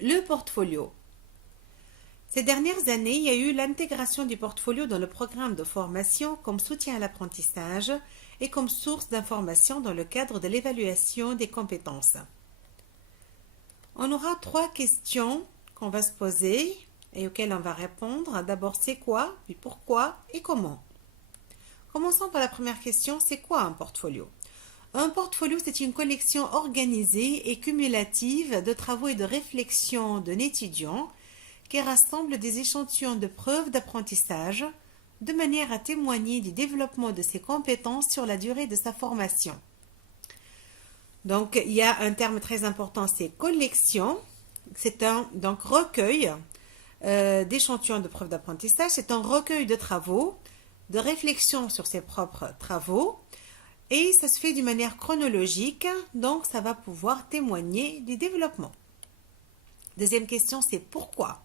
Le portfolio. Ces dernières années, il y a eu l'intégration du portfolio dans le programme de formation comme soutien à l'apprentissage et comme source d'information dans le cadre de l'évaluation des compétences. On aura 3 questions qu'on va se poser et auxquelles on va répondre. D'abord, c'est quoi, puis pourquoi et comment. Commençons par la première question, c'est quoi un portfolio? Un portfolio, c'est une collection organisée et cumulative de travaux et de réflexions d'un étudiant qui rassemble des échantillons de preuves d'apprentissage de manière à témoigner du développement de ses compétences sur la durée de sa formation. Donc, il y a un terme très important, c'est collection. C'est un recueil d'échantillons de preuves d'apprentissage. C'est un recueil de travaux, de réflexion sur ses propres travaux. Et ça se fait d'une manière chronologique, donc ça va pouvoir témoigner du développement. Deuxième question, c'est pourquoi?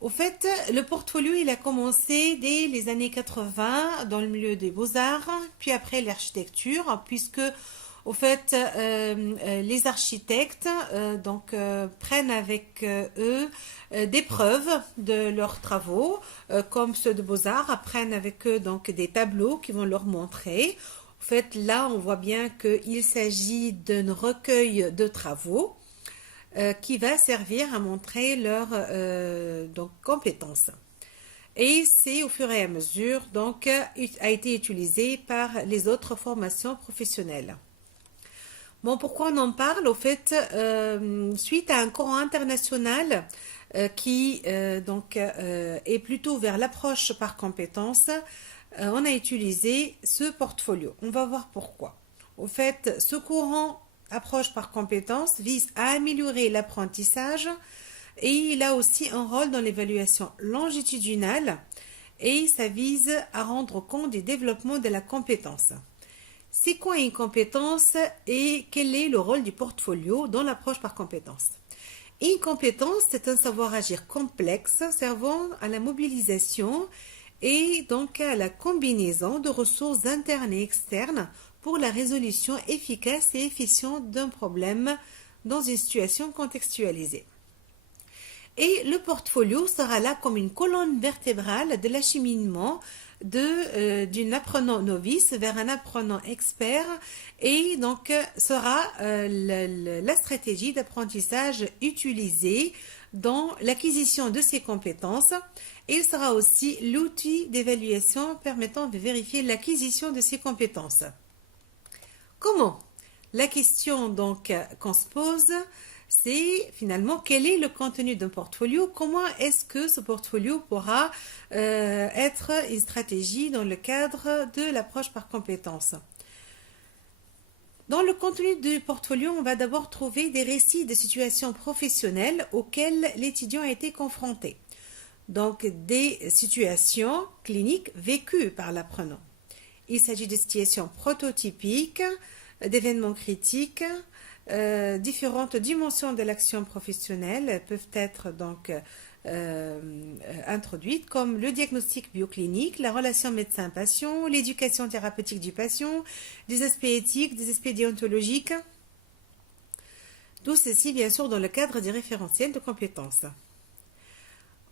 Au fait, le portfolio, il a commencé dès les années 80 dans le milieu des beaux-arts, puis après l'architecture, puisque au fait, les architectes prennent avec eux des preuves de leurs travaux, comme ceux de beaux-arts, prennent avec eux donc des tableaux qui vont leur montrer. En fait, là, on voit bien qu'il s'agit d'un recueil de travaux qui va servir à montrer leurs compétences. Et c'est au fur et à mesure a été utilisé par les autres formations professionnelles. Bon, pourquoi on en parle? Au fait, suite à un courant international qui est plutôt vers l'approche par compétences, on a utilisé ce portfolio. On va voir pourquoi. Au fait, ce courant approche par compétences vise à améliorer l'apprentissage et il a aussi un rôle dans l'évaluation longitudinale et ça vise à rendre compte du développement de la compétence. C'est quoi une compétence et quel est le rôle du portfolio dans l'approche par compétence? Une compétence, c'est un savoir-agir complexe servant à la mobilisation et donc à la combinaison de ressources internes et externes pour la résolution efficace et efficiente d'un problème dans une situation contextualisée. Et le portfolio sera là comme une colonne vertébrale de l'acheminement d'un apprenant novice vers un apprenant expert et donc sera la stratégie d'apprentissage utilisée dans l'acquisition de ces compétences et il sera aussi l'outil d'évaluation permettant de vérifier l'acquisition de ces compétences. Comment? La question donc qu'on se pose, c'est finalement quel est le contenu d'un portfolio, comment est-ce que ce portfolio pourra être une stratégie dans le cadre de l'approche par compétences. Dans le contenu du portfolio, on va d'abord trouver des récits de situations professionnelles auxquelles l'étudiant a été confronté. Donc des situations cliniques vécues par l'apprenant. Il s'agit de situations prototypiques, d'événements critiques, différentes dimensions de l'action professionnelle peuvent être donc introduites comme le diagnostic bioclinique, la relation médecin-patient, l'éducation thérapeutique du patient, des aspects éthiques, des aspects déontologiques. Tout ceci bien sûr dans le cadre des référentiels de compétences.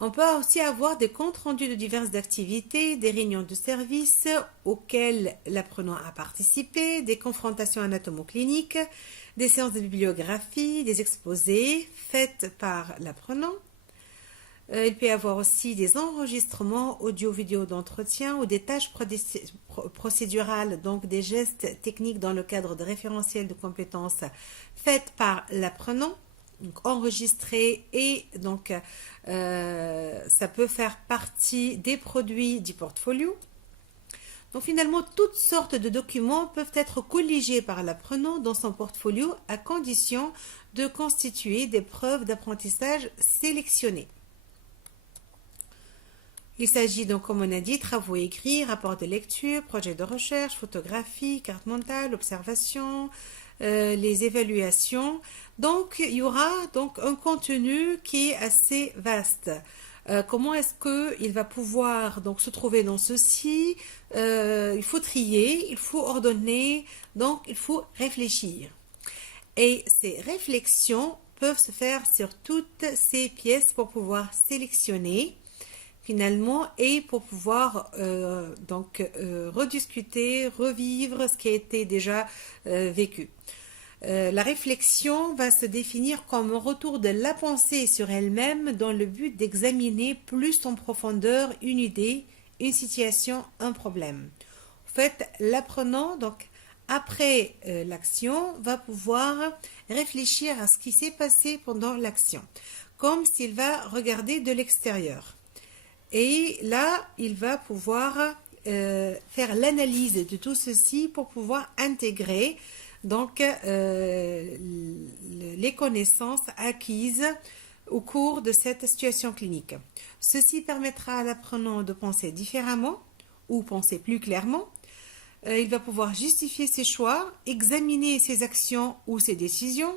On peut aussi avoir des comptes rendus de diverses activités, des réunions de service auxquelles l'apprenant a participé, des confrontations anatomo-cliniques, des séances de bibliographie, des exposés faites par l'apprenant. Il peut y avoir aussi des enregistrements audio-vidéo d'entretien ou des tâches procédurales, donc des gestes techniques dans le cadre de référentiels de compétences faites par l'apprenant. Donc enregistré et donc ça peut faire partie des produits du portfolio. Donc finalement, toutes sortes de documents peuvent être colligés par l'apprenant dans son portfolio à condition de constituer des preuves d'apprentissage sélectionnées. Il s'agit donc, comme on a dit, travaux écrits, rapports de lecture, projets de recherche, photographies, cartes mentales, observations, les évaluations. Donc, il y aura donc un contenu qui est assez vaste. Comment est-ce qu'il va pouvoir donc se trouver dans ceci? Il faut trier, il faut ordonner, donc il faut réfléchir. Et ces réflexions peuvent se faire sur toutes ces pièces pour pouvoir sélectionner finalement et pour pouvoir rediscuter, revivre ce qui a été déjà vécu. La réflexion va se définir comme un retour de la pensée sur elle-même dans le but d'examiner plus en profondeur une idée, une situation, un problème. En fait, l'apprenant, donc après l'action, va pouvoir réfléchir à ce qui s'est passé pendant l'action, comme s'il va regarder de l'extérieur. Et là, il va pouvoir faire l'analyse de tout ceci pour pouvoir intégrer les connaissances acquises au cours de cette situation clinique. Ceci permettra à l'apprenant de penser différemment ou penser plus clairement. Il va pouvoir justifier ses choix, examiner ses actions ou ses décisions.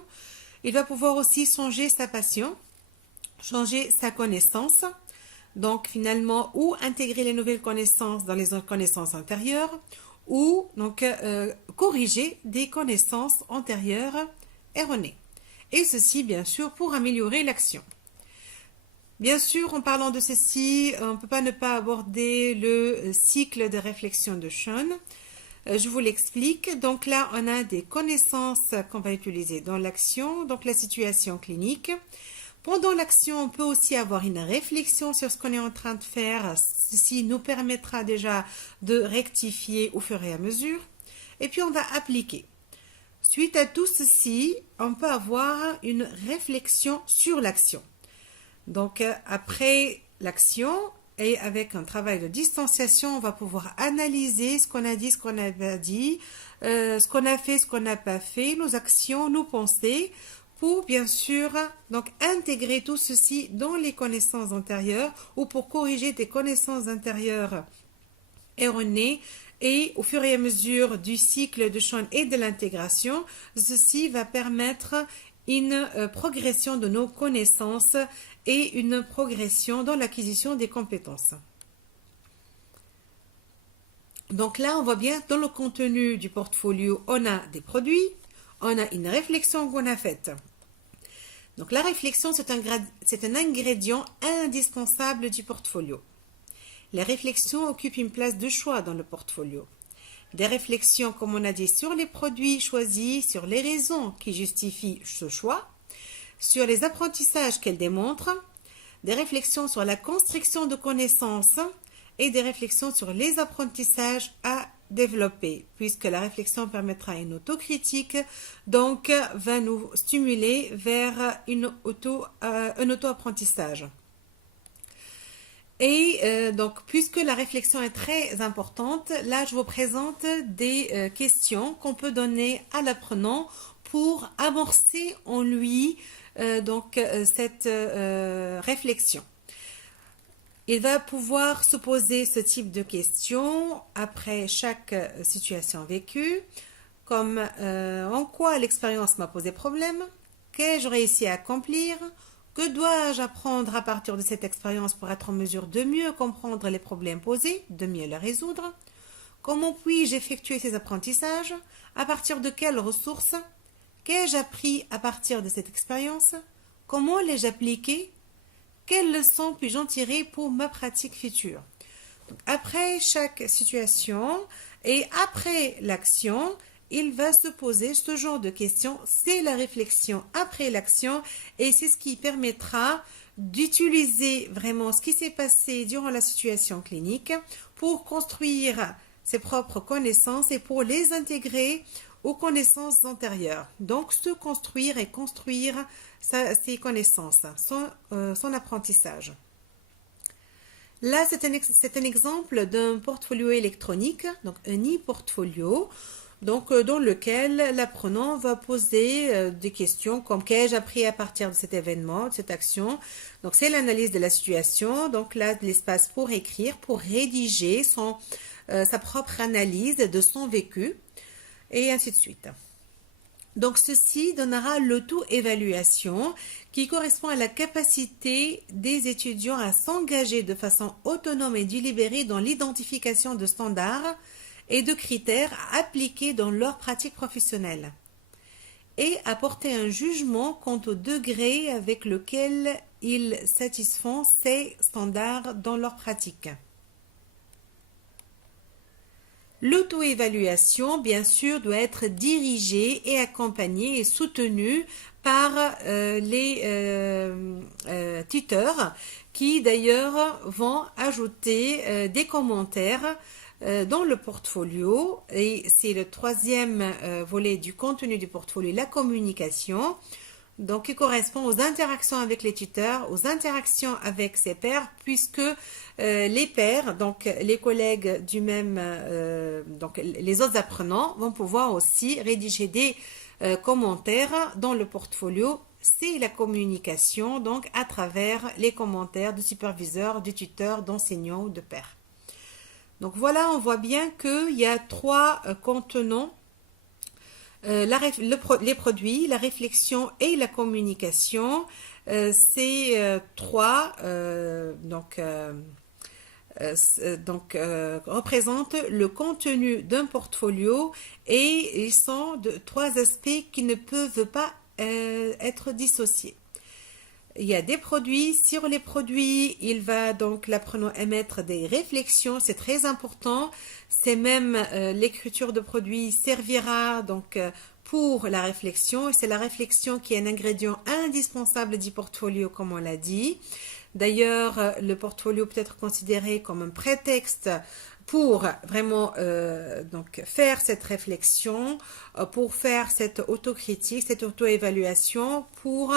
Il va pouvoir aussi changer sa passion, changer sa connaissance. Donc finalement, ou intégrer les nouvelles connaissances dans les connaissances antérieures, ou corriger des connaissances antérieures erronées. Et ceci, bien sûr, pour améliorer l'action. Bien sûr, en parlant de ceci, on ne peut pas ne pas aborder le cycle de réflexion de Schoen. Je vous l'explique. Donc là, on a des connaissances qu'on va utiliser dans l'action, donc la situation clinique. Pendant l'action, on peut aussi avoir une réflexion sur ce qu'on est en train de faire. Ceci nous permettra déjà de rectifier au fur et à mesure. Et puis, on va appliquer. Suite à tout ceci, on peut avoir une réflexion sur l'action. Donc, après l'action et avec un travail de distanciation, on va pouvoir analyser ce qu'on a dit, ce qu'on n'a pas dit, ce qu'on a fait, ce qu'on n'a pas fait, nos actions, nos pensées, pour bien sûr intégrer tout ceci dans les connaissances antérieures ou pour corriger des connaissances antérieures erronées et au fur et à mesure du cycle de Schoen et de l'intégration, ceci va permettre une progression de nos connaissances et une progression dans l'acquisition des compétences. Donc là, on voit bien dans le contenu du portfolio, on a des produits, on a une réflexion qu'on a faite. Donc la réflexion, c'est un ingrédient indispensable du portfolio. Les réflexions occupent une place de choix dans le portfolio. Des réflexions, comme on a dit, sur les produits choisis, sur les raisons qui justifient ce choix, sur les apprentissages qu'elles démontrent, des réflexions sur la construction de connaissances et des réflexions sur les apprentissages à développer, puisque la réflexion permettra une autocritique, donc va nous stimuler vers un auto-apprentissage. Et puisque la réflexion est très importante, là je vous présente des questions qu'on peut donner à l'apprenant pour amorcer en lui cette réflexion. Il va pouvoir se poser ce type de questions après chaque situation vécue, comme en quoi l'expérience m'a posé problème, qu'ai-je réussi à accomplir, que dois-je apprendre à partir de cette expérience pour être en mesure de mieux comprendre les problèmes posés, de mieux les résoudre, comment puis-je effectuer ces apprentissages, à partir de quelles ressources, qu'ai-je appris à partir de cette expérience, comment l'ai-je appliqué, quelles leçons puis-je en tirer pour ma pratique future. Donc, après chaque situation et après l'action, il va se poser ce genre de questions. C'est la réflexion après l'action et c'est ce qui permettra d'utiliser vraiment ce qui s'est passé durant la situation clinique pour construire ses propres connaissances et pour les intégrer aux connaissances antérieures. Donc, se construire et construire ses connaissances, son apprentissage. Là, c'est un exemple d'un portfolio électronique, donc un e-portfolio, dans lequel l'apprenant va poser des questions comme qu'ai-je appris à partir de cet événement, de cette action. Donc, c'est l'analyse de la situation. Donc, là, l'espace pour écrire, pour rédiger sa propre analyse de son vécu, et ainsi de suite. Donc, ceci donnera l'auto-évaluation qui correspond à la capacité des étudiants à s'engager de façon autonome et délibérée dans l'identification de standards et de critères à appliquer dans leur pratique professionnelle. et apporter un jugement quant au degré avec lequel ils satisfont ces standards dans leur pratique. L'auto-évaluation, bien sûr, doit être dirigée et accompagnée et soutenue par les tuteurs qui d'ailleurs vont ajouter des commentaires dans le portfolio, et c'est le troisième volet du contenu du portfolio, la communication. Donc, qui correspond aux interactions avec les tuteurs, aux interactions avec ses pairs, puisque les pairs, donc les collègues du même, donc les autres apprenants, vont pouvoir aussi rédiger des commentaires dans le portfolio. C'est la communication, donc à travers les commentaires du superviseur, du tuteur, d'enseignant ou de pairs. Donc voilà, on voit bien qu'il y a trois contenants. Les produits, la réflexion et la communication, ces trois représentent le contenu d'un portfolio, et ils sont de trois aspects qui ne peuvent pas être dissociés. Il y a des produits. Sur les produits, il va donc l'apprenant émettre des réflexions, c'est très important. C'est même l'écriture de produits servira donc pour la réflexion, et c'est la réflexion qui est un ingrédient indispensable du portfolio, comme on l'a dit. D'ailleurs, le portfolio peut être considéré comme un prétexte pour vraiment donc faire cette réflexion, pour faire cette autocritique, cette auto-évaluation, pour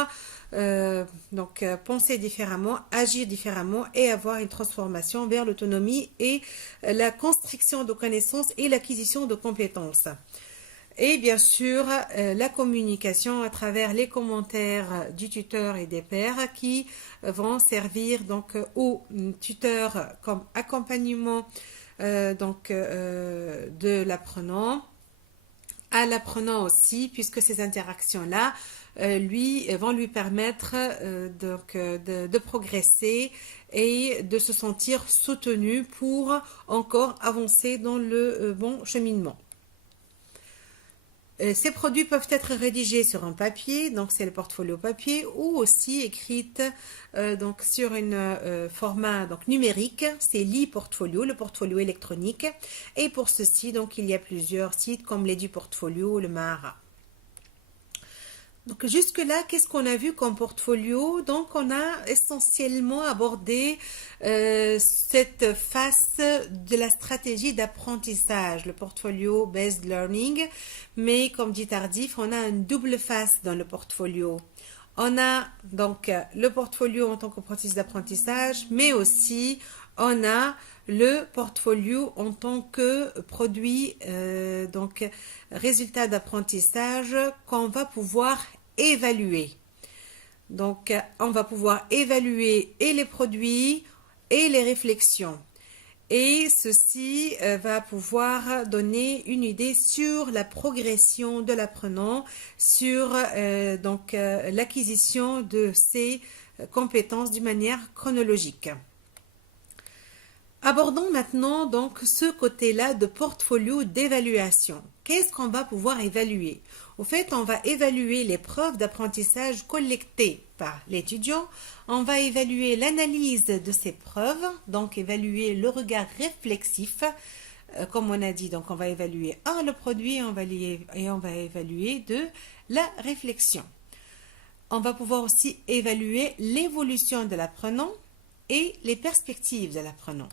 penser différemment, agir différemment et avoir une transformation vers l'autonomie et la construction de connaissances et l'acquisition de compétences. Et bien sûr, la communication à travers les commentaires du tuteur et des pairs qui vont servir donc au tuteur comme accompagnement de l'apprenant, à l'apprenant aussi, puisque ces interactions-là vont lui permettre de progresser et de se sentir soutenu pour encore avancer dans le bon cheminement. Ces produits peuvent être rédigés sur un papier, donc c'est le portfolio papier, ou aussi écrites donc sur un format donc numérique, c'est l'e-portfolio, le portfolio électronique. Et pour ceci, donc il y a plusieurs sites comme l'EduPortfolio, le Mahara. Donc jusque-là, qu'est-ce qu'on a vu comme portfolio? Donc on a essentiellement abordé cette face de la stratégie d'apprentissage, le portfolio based learning, mais comme dit Tardif, on a une double face dans le portfolio. On a donc le portfolio en tant que processus d'apprentissage, mais aussi on a le portfolio en tant que produit, donc résultat d'apprentissage qu'on va pouvoir évaluer. Donc, on va pouvoir évaluer et les produits et les réflexions. Et ceci va pouvoir donner une idée sur la progression de l'apprenant, sur l'acquisition de ses compétences d'une manière chronologique. Abordons maintenant donc ce côté-là de portfolio d'évaluation. Qu'est-ce qu'on va pouvoir évaluer? Au fait, on va évaluer les preuves d'apprentissage collectées par l'étudiant. On va évaluer l'analyse de ces preuves, donc évaluer le regard réflexif. Comme on a dit, donc on va évaluer le produit et on va évaluer la réflexion. On va pouvoir aussi évaluer l'évolution de l'apprenant et les perspectives de l'apprenant.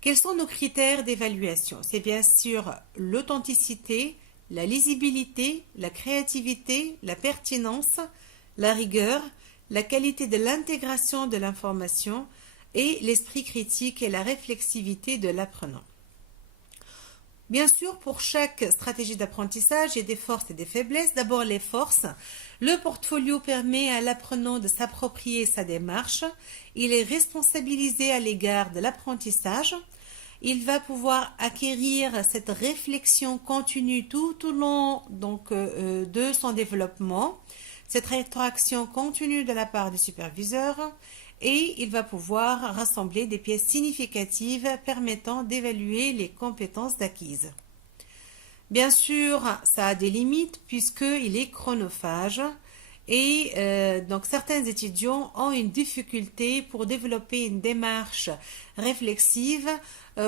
Quels sont nos critères d'évaluation? C'est bien sûr l'authenticité, la lisibilité, la créativité, la pertinence, la rigueur, la qualité de l'intégration de l'information et l'esprit critique et la réflexivité de l'apprenant. Bien sûr, pour chaque stratégie d'apprentissage, il y a des forces et des faiblesses. D'abord, les forces. Le portfolio permet à l'apprenant de s'approprier sa démarche. Il est responsabilisé à l'égard de l'apprentissage. Il va pouvoir acquérir cette réflexion continue tout au long de son développement, cette rétroaction continue de la part du superviseur, et il va pouvoir rassembler des pièces significatives permettant d'évaluer les compétences acquises. Bien sûr, ça a des limites puisqu'il est chronophage et donc certains étudiants ont une difficulté pour développer une démarche réflexive.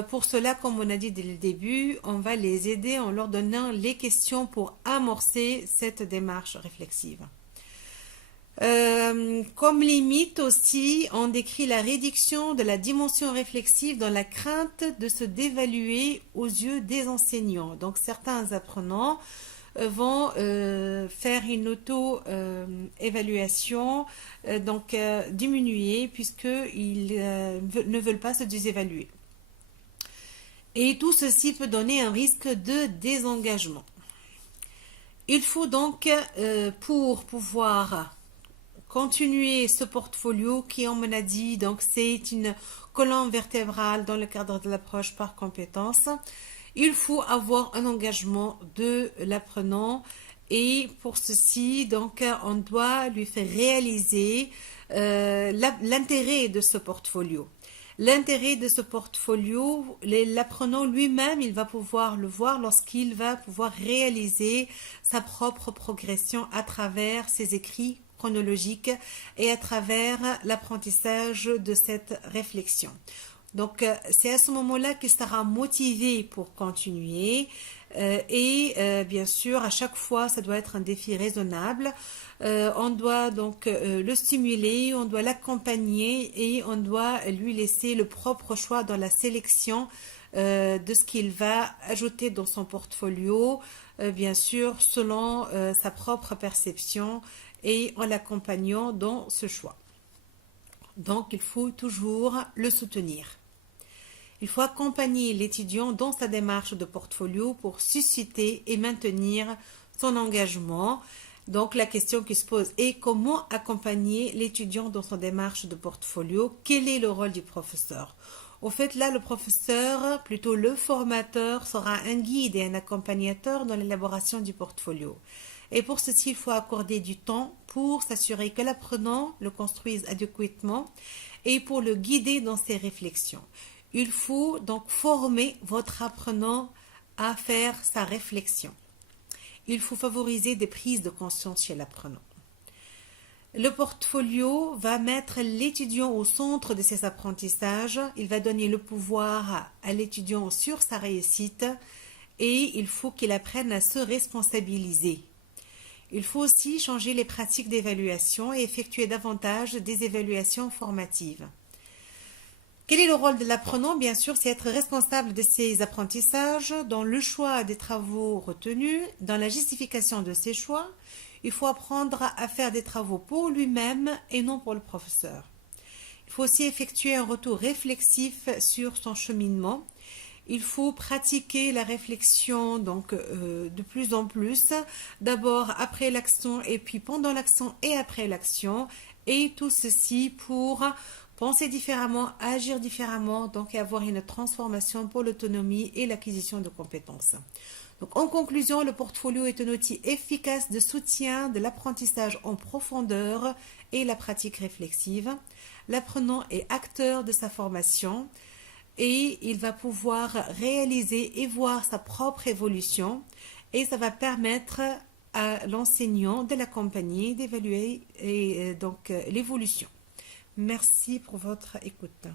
Pour cela, comme on a dit dès le début, on va les aider en leur donnant les questions pour amorcer cette démarche réflexive. Comme limite aussi, on décrit la réduction de la dimension réflexive dans la crainte de se dévaluer aux yeux des enseignants. Donc certains apprenants vont faire une auto-évaluation, diminuer puisqu'ils ne veulent pas se désévaluer. Et tout ceci peut donner un risque de désengagement. Il faut donc, pour pouvoir continuer ce portfolio qui, on me l'a dit, donc c'est une colonne vertébrale dans le cadre de l'approche par compétences. Il faut avoir un engagement de l'apprenant et pour ceci, donc, on doit lui faire réaliser l'intérêt de ce portfolio. L'intérêt de ce portfolio, l'apprenant lui-même, il va pouvoir le voir lorsqu'il va pouvoir réaliser sa propre progression à travers ses écrits chronologiques et à travers l'apprentissage de cette réflexion. Donc, c'est à ce moment-là qu'il sera motivé pour continuer. Bien sûr, à chaque fois, ça doit être un défi raisonnable. On doit donc le stimuler, on doit l'accompagner et on doit lui laisser le propre choix dans la sélection de ce qu'il va ajouter dans son portfolio, bien sûr, selon sa propre perception et en l'accompagnant dans ce choix. Donc, il faut toujours le soutenir. Il faut accompagner l'étudiant dans sa démarche de portfolio pour susciter et maintenir son engagement. Donc la question qui se pose est comment accompagner l'étudiant dans son démarche de portfolio? Quel est le rôle du professeur? Au fait, là, le professeur, plutôt le formateur, sera un guide et un accompagnateur dans l'élaboration du portfolio. Et pour ceci, il faut accorder du temps pour s'assurer que l'apprenant le construise adéquatement et pour le guider dans ses réflexions. Il faut donc former votre apprenant à faire sa réflexion. Il faut favoriser des prises de conscience chez l'apprenant. Le portfolio va mettre l'étudiant au centre de ses apprentissages. Il va donner le pouvoir à l'étudiant sur sa réussite et il faut qu'il apprenne à se responsabiliser. Il faut aussi changer les pratiques d'évaluation et effectuer davantage des évaluations formatives. Quel est le rôle de l'apprenant? Bien sûr, c'est être responsable de ses apprentissages, dans le choix des travaux retenus, dans la justification de ses choix. Il faut apprendre à faire des travaux pour lui-même et non pour le professeur. Il faut aussi effectuer un retour réflexif sur son cheminement. Il faut pratiquer la réflexion de plus en plus, d'abord après l'action et puis pendant l'action et après l'action, et tout ceci pour penser différemment, agir différemment, donc avoir une transformation pour l'autonomie et l'acquisition de compétences. Donc, en conclusion, le portfolio est un outil efficace de soutien de l'apprentissage en profondeur et la pratique réflexive. L'apprenant est acteur de sa formation et il va pouvoir réaliser et voir sa propre évolution et ça va permettre à l'enseignant de l'accompagner, d'évaluer l'évolution. Merci pour votre écoute.